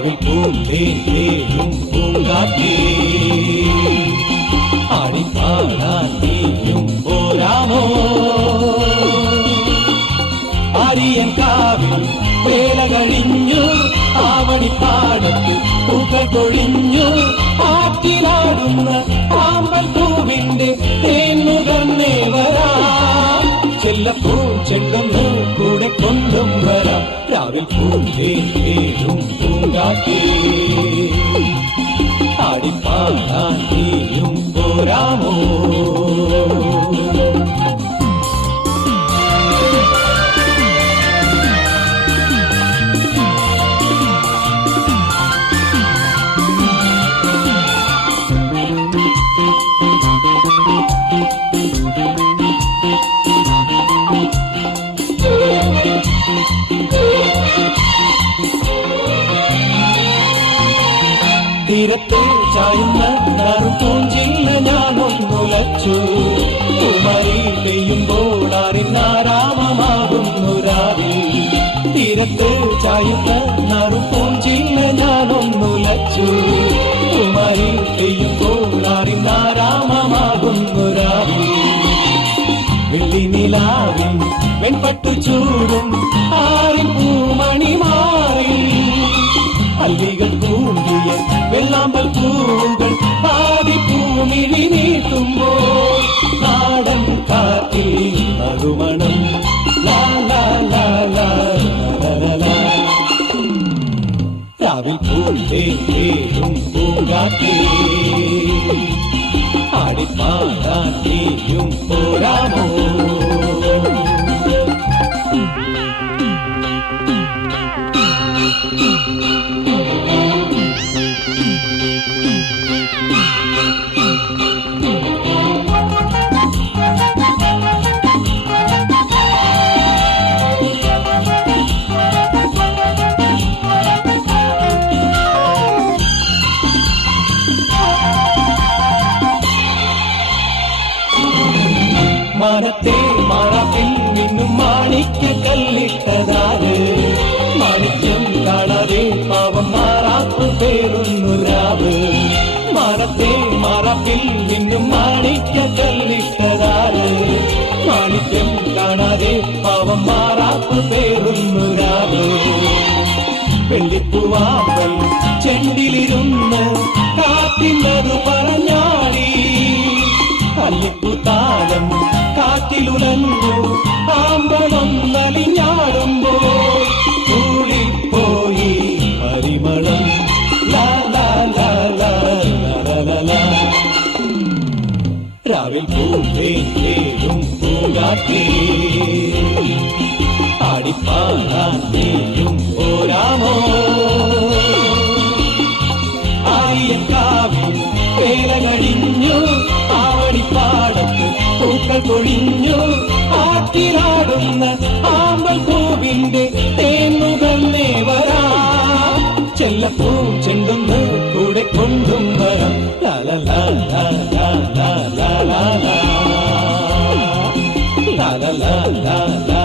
രാവിൽ പൂന്തേരും പൂങ്കാറ്റേ ആടിപ്പാടാൻ നീയും പോരാമോ ആര്യൻ കാവിൽ വേല കഴിഞ്ഞു ആവണിപ്പാടത്ത് പൂക്കൾ കൊഴിഞ്ഞു ആറ്റിലാടുന്ന ആമ്പൽ പൂവിന്റെ തേന്നുകർന്നേ വരാം ചെല്ലപ്പൂ ചെണ്ടൊന്ന് കൂടെ കൊണ്ടും വരാം രാവിൽ പൂന്തേരും പൂങ്കാറ്റേ ആടിപ്പാടാൻ നീയും പോരാമോ തീരത്തെ ചായുന്ന നറുപൂഞ്ചില്ല ഞാനൊന്നുലച്ചു കുമരി പെയ്യുമ്പോൾ അറിഞ്ഞാരാമമാകുന്നു രാവിൽ തീരത്തെ ചായുന്ന നറുപൂഞ്ചില്ല ഞാനൊന്നുലച്ചു കുമരി പെയ്യുമ്പോൾ അറിഞ്ഞാരാമമാകുന്നു രാവിൽ വെള്ളി നിലാവിൽ വെൺപട്ടു ചൂടും ആരിൻ പൂമണിമാറിൽ അല്ലികൾ പൂണ്ടിയ വെള്ളാമ്പൽ പൂവുകൾ പാടിപ്പൂമിഴി നീട്ടുമ്പോൾ നാടൻ കാറ്റിൽ നറുമണം ലാ ലാ ലാ ലാ ലാ രാവിൽ പൂന്തേരും പൂങ്കാറ്റേ ആടിപ്പാടാൻ നീയും പോരാമോ മാനത്തെ മാറാപ്പിൽ നിന്നും മാണിക്ക കല്ലിട്ടതാര് മാണിക്യം കാണാതെ പാവം മാറാപ്പ് പേരുന്നു രാവ് മാനത്തെ മാറാപ്പിൽ നിന്നും മാണിക്ക കല്ലിട്ടതാര് മാണിക്യം കാണാതെ പാവം മാറാപ്പ് പേരുന്നു രാവ് വെള്ളിപ്പൂവാമ്പൽ ചെണ്ടിലിരുന്ന് കാത്തിന്നത് പറഞ്ഞാടി അല്ലിപ്പൂത്താലം കാറ്റിലുലഞ്ഞു ആമ്പളൊന്നലിഞ്ഞാടുമ്പോൾ കൂടിപ്പോയി പരിമളം ലാ ലാ ലാ ലാ ലാ ലാ രാവിൽ പൂന്തേരും പൂങ്കാറ്റേ ആടിപ്പാടാൻ നീയും പോരാമോ ആര്യൻ കാവിൽ വേല കഴിഞ്ഞു ആവണിപ്പാടത്ത് പൂക്കൾ കൊഴിഞ്ഞു ആറ്റിലാടുന്ന ആമ്പൽ പൂവിന്റെ തേന്നുകർന്നേ വരാം ചെല്ലപ്പൂ ചെണ്ടൊന്ന് കൂടെ കൊണ്ടും വരാം ലാ ലാ ലാ ലാ ലാ ലാ ലാ ലാ ലാ ലാ ലാ ലാ ലാ